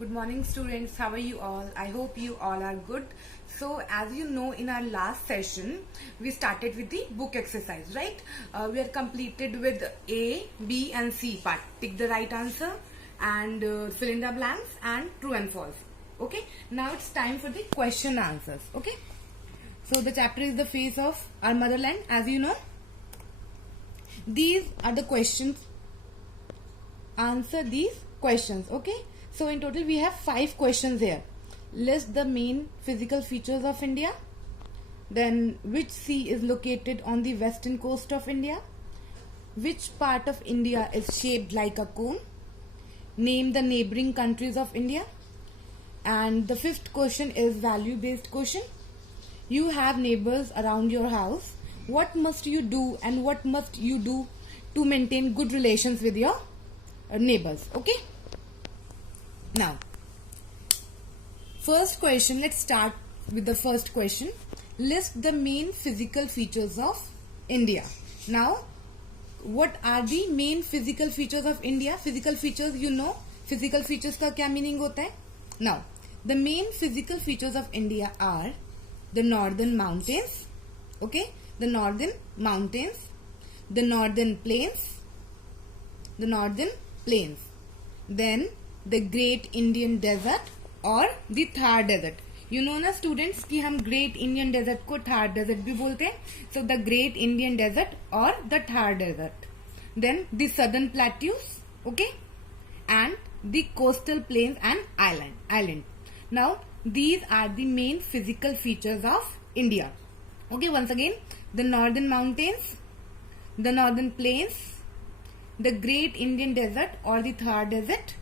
Good morning, students. How are you all? I hope you all are good. So, as you know, in our last session, we started with the book exercise, right? We are completed with A, B, and C part. Tick the right answer and fill in the blanks and true and false. Okay. Now it's time for the question answers. Okay. So the chapter is the face of our motherland. As you know, these are the questions. Answer these questions. Okay. So in total we have 5 questions here. List the main physical features of India. Then which sea is located on the western coast of India? Which part of India is shaped like a cone? Name the neighboring countries of India. And the 5th question is value based question. You have neighbors around your house. What must you do and what must you do to maintain good relations with your neighbors? Okay. Now, first question, let's start with the first question. List the main physical features of India. Now, what are the main physical features of India? Physical features, you know, physical features का क्या meaning होता है? Now, the main physical features of India are the northern mountains, okay, the northern mountains, the northern plains, then the Great Indian Desert और the Thar Desert. You know ना students कि हम Great Indian Desert को Thar Desert भी बोलते हैं. So the Great Indian Desert और the Thar Desert. Then the Southern Plateaus, okay, and the coastal plains and island. Now these are the main physical features of India. Okay, once again, the northern mountains, the northern plains, the Great Indian Desert or the Thar Desert,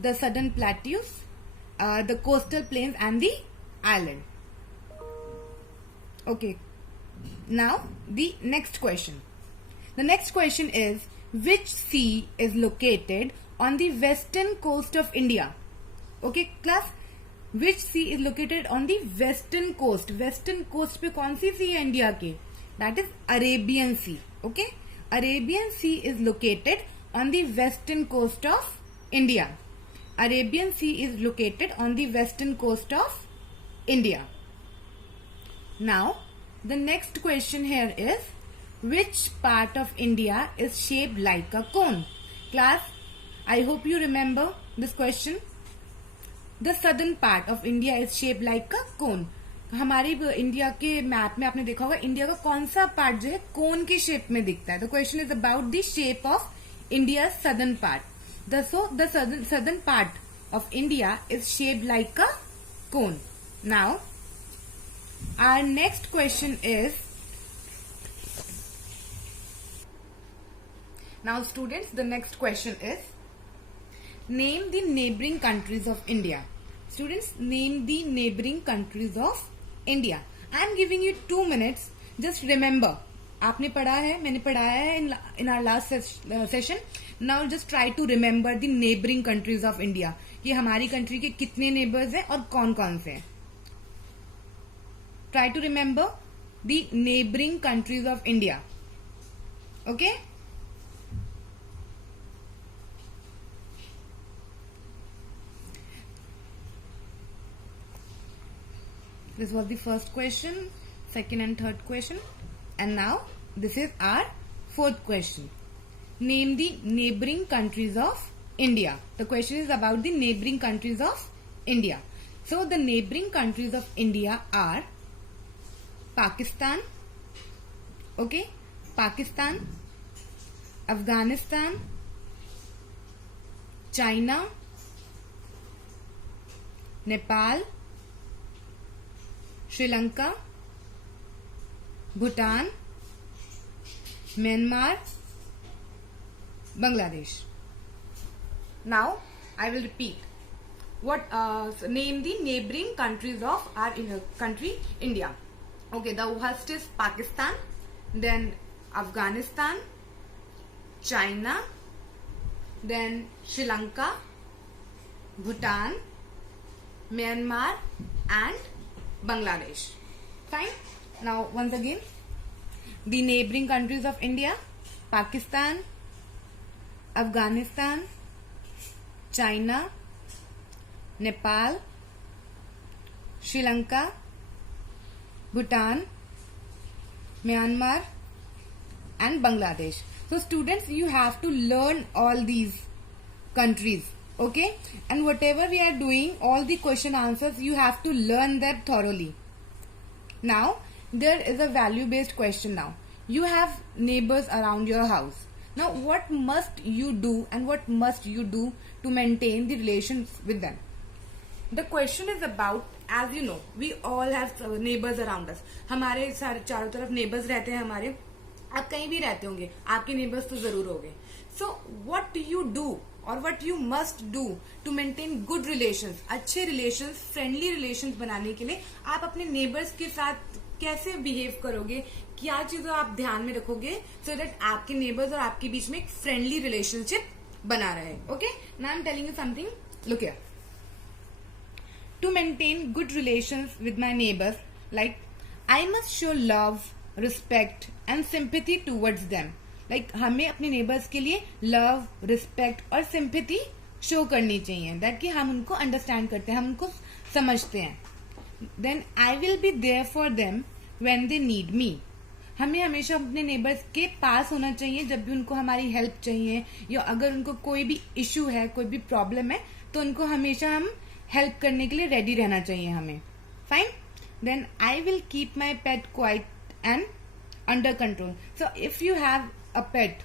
the southern plateaus, the coastal plains and the island. Okay. Now the next question. The next question is, which sea is located on the western coast of India? Okay class, which sea is located on the western coast? Western coast पे कौन सी sea है India के? That is Arabian Sea. Okay, Arabian Sea is located on the western coast of India. Arabian Sea is located on the western coast of India. Now, the next question here is, which part of India is shaped like a cone? Class, I hope you remember this question. The southern part of India is shaped like a cone. हमारे India के map में आपने देखा होगा India का कौन सा part जो है कोन के शेप में दिखता है. The question is about the shape of India southern part. The southern part of India is shaped like a cone. Now, our next question is, now students, the next question is, name the neighboring countries of India. Students, name the neighboring countries of India. I am giving you 2 minutes. Just remember. आपने पढ़ा है, मैंने पढ़ाया है in our last session. Now just try to remember the neighboring countries of India. कि हमारी country के कितने नेबर्स हैं और कौन कौन से हैं. Try to remember the neighboring countries of India. Okay? This was the first question, second and third question. And now, this is our 4th question. Name the neighboring countries of India. The question is about the neighboring countries of India. So, the neighboring countries of India are Pakistan, okay, Pakistan, Afghanistan, China, Nepal, Sri Lanka, Bhutan, Myanmar, Bangladesh. Now, I will repeat. Name the neighboring countries of our country, India. Okay, the first is Pakistan, then Afghanistan, China, then Sri Lanka, Bhutan, Myanmar, and Bangladesh. Fine. Now, once again, the neighboring countries of India: Pakistan, Afghanistan, China, Nepal, Sri Lanka, Bhutan, Myanmar, and Bangladesh. So students, you have to learn all these countries, okay? And whatever we are doing, all the question answers, you have to learn them thoroughly. Now, there is a value-based question now. You have neighbors around your house. Now, what must you do and what must you do to maintain the relations with them? The question is about, as you know, we all have neighbors around us. हमारे सारे चारों तरफ neighbors रहते हैं हमारे. आप कहीं भी रहते होंगे, आपके neighbors तो जरूर होंगे. So, what do you do और what you must do to maintain good relations, अच्छे relations, friendly relations बनाने के लिए आप अपने neighbors के साथ कैसे behave करोगे, क्या चीजें आप ध्यान में रखोगे, so that आपके neighbors और आपके बीच में एक friendly relationship बना रहे. Okay? Now I'm telling you something. Look here. To maintain good relations with my neighbors, like I must show love, respect and sympathy towards them. Like हमें अपने neighbors के लिए love, respect और sympathy show करनी चाहिए. That कि हम उनको understand करते हैं, हम उनको समझते हैं. Then I will be there for them when they need me. हमें हमेशा अपने नेबर्स के पास होना चाहिए जब भी उनको हमारी हेल्प चाहिए, या अगर उनको कोई भी इशू है, कोई भी प्रॉब्लम है, तो उनको हमेशा हम हेल्प करने के लिए रेडी रहना चाहिए हमें. Fine. Then I will keep my pet quiet and under control. So if you have a pet,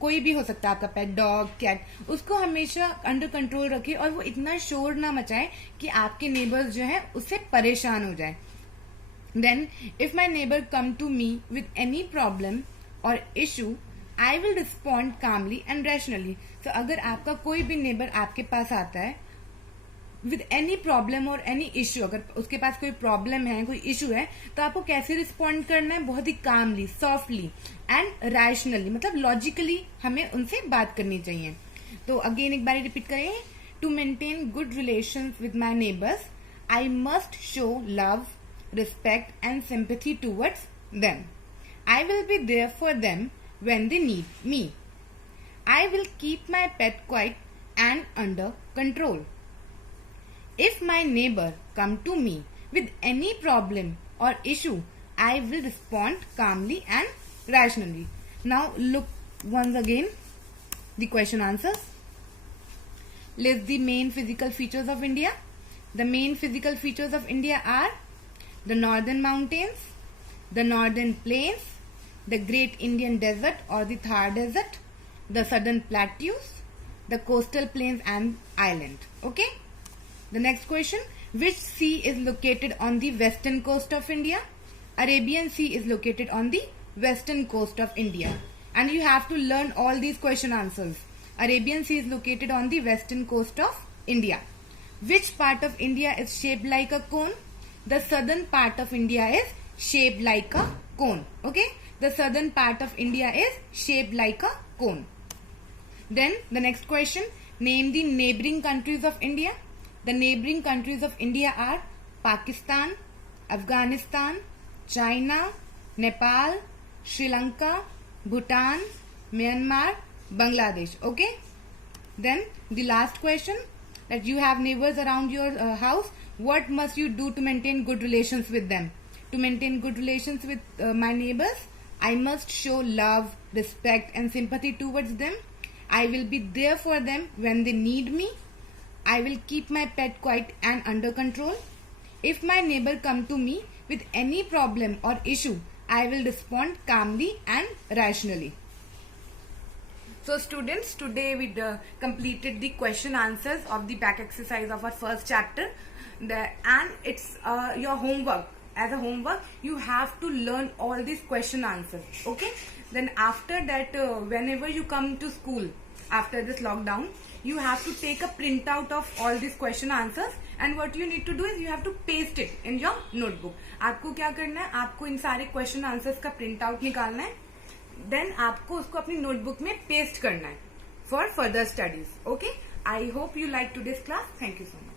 कोई भी हो सकता है आपका पेट, डॉग, कैट, उसको हमेशा अंडर कंट्रोल रखे और वो इतना शोर ना मचाए कि आपके नेबर्स जो है उससे परेशान हो जाए. Then, if my neighbor come to me with any problem or issue, I will respond calmly and rationally. So, अगर आपका कोई भी neighbor आपके पास आता है with any problem or any issue, अगर उसके पास कोई problem है, कोई issue है, तो आपको कैसे respond करना है? बहुत ही calmly, softly and rationally, मतलब logically हमें उनसे बात करनी चाहिए. तो again एक बार repeat करें. To maintain good relations with my neighbors, I must show love, respect and sympathy towards them. I will be there for them when they need me. I will keep my pet quiet and under control. If my neighbor come to me with any problem or issue, I will respond calmly and rationally. Now look once again the question answers. List the main physical features of India. The main physical features of India are the northern mountains, the northern plains, the great Indian desert or the Thar desert, the southern plateaus, the coastal plains and island. Okay. The next question. Which sea is located on the western coast of India? Arabian Sea is located on the western coast of India. And you have to learn all these question answers. Arabian Sea is located on the western coast of India. Which part of India is shaped like a cone? The southern part of India is shaped like a cone. Okay. The southern part of India is shaped like a cone. Then the next question. Name the neighboring countries of India. The neighboring countries of India are Pakistan, Afghanistan, China, Nepal, Sri Lanka, Bhutan, Myanmar, Bangladesh. Okay. Then the last question. That you have neighbors around your house. What must you do to maintain good relations with them? To maintain good relations with my neighbors, I must show love, respect and sympathy towards them. I will be there for them when they need me. I will keep my pet quiet and under control. If my neighbor come to me with any problem or issue, I will respond calmly and rationally. So students, today we completed the question answers of the back exercise of our first chapter. And it's your homework. As a homework, you have to learn all these question answers. Okay. Then after that, whenever you come to school after this lockdown, you have to take a printout of all these question answers. And what you need to do is you have to paste it in your notebook. आपको क्या करना है? आपको इन सारे question answers का printout निकालना है. Then आपको उसको अपनी notebook में paste करना है for further studies. Okay. I hope you like today's class. Thank you so much.